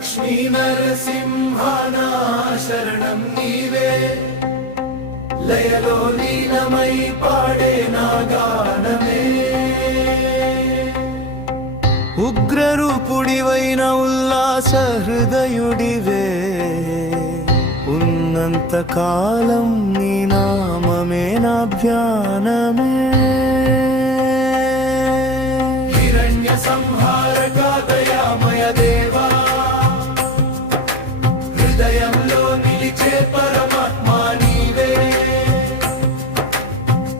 లక్ష్మీ నరసింహనా శరణం నీవే లయలో లీనమై పాడే నా గానమే ఉగ్రరూపుడివైన ఉల్లాస హృదయుడివే ఉన్నంత కాలం నీ నామమే నా ధ్యానమే హిరణ్య సంహారక దయామయ దేవా హృదయంలో నిలిచే పరమాత్మా నీవే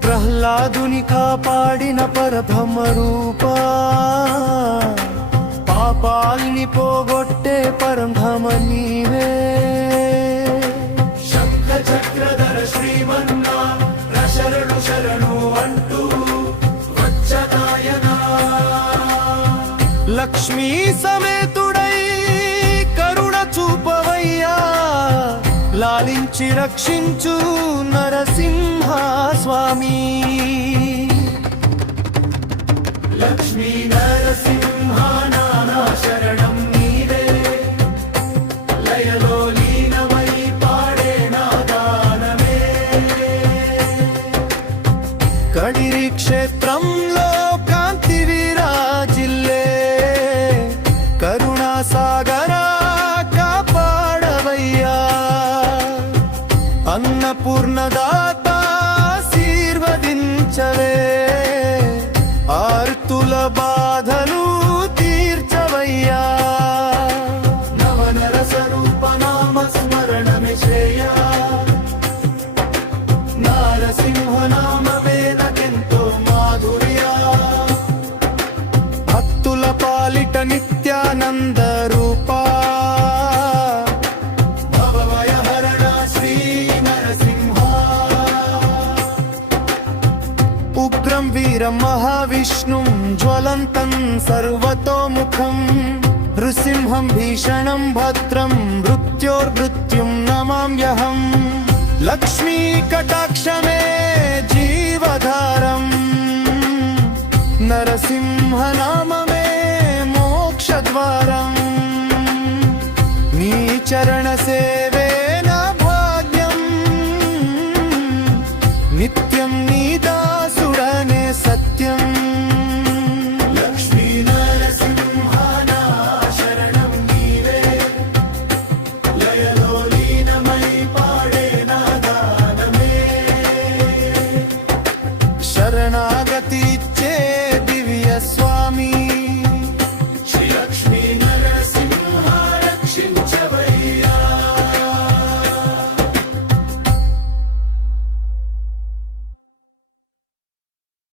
ప్రహ్లాదుని కాపాడిన పరబ్రహ్మ రూపా పాపాల్ని పోగొట్టే పరంధామ నీవే శంఖ చక్రధర శ్రీమన్నా శరణు శరణు అంటూ వచ్చనాయనా లక్ష్మీ సమేతుడై కరుణ చూపవయ్యా లాలించి రక్షించు నరసింహ స్వామి లక్ష్మీ నరసింహ నానా శరణం నీవే లయలో లీనమై పాడే నా గానమే కడిరి క్షేత్రంలో కాంతి విరాజిల్లే కరుణా సాగరా కాపాడవయ్యా అన్నపూర్ణదాత ఆశీర్వదించవే ఆర్తుల బాధలు తీర్చవయ్యా నవనరస రూప నామ స్మరణమే శ్రేయ నారసింహ నామమే నాకెంతో మాధుర్యా భక్తుల పాలిట నిత్యానంద రూపా భవభయహరణ శ్రీ నరసింహ ఉగ్రం వీరం మహావిష్ణుం జ్వలంతం సర్వతోముఖం నృసింహం భీషణం భద్రం మృత్యోర్మృత్యుం నమామ్యహం లక్ష్మీ కటాక్షమే జీవధారం నరసింహ నామమే మోక్షద్వారం నీ చరణ సేవే నా భాగ్యం నిత్యం నీ దాసుడనే సత్యం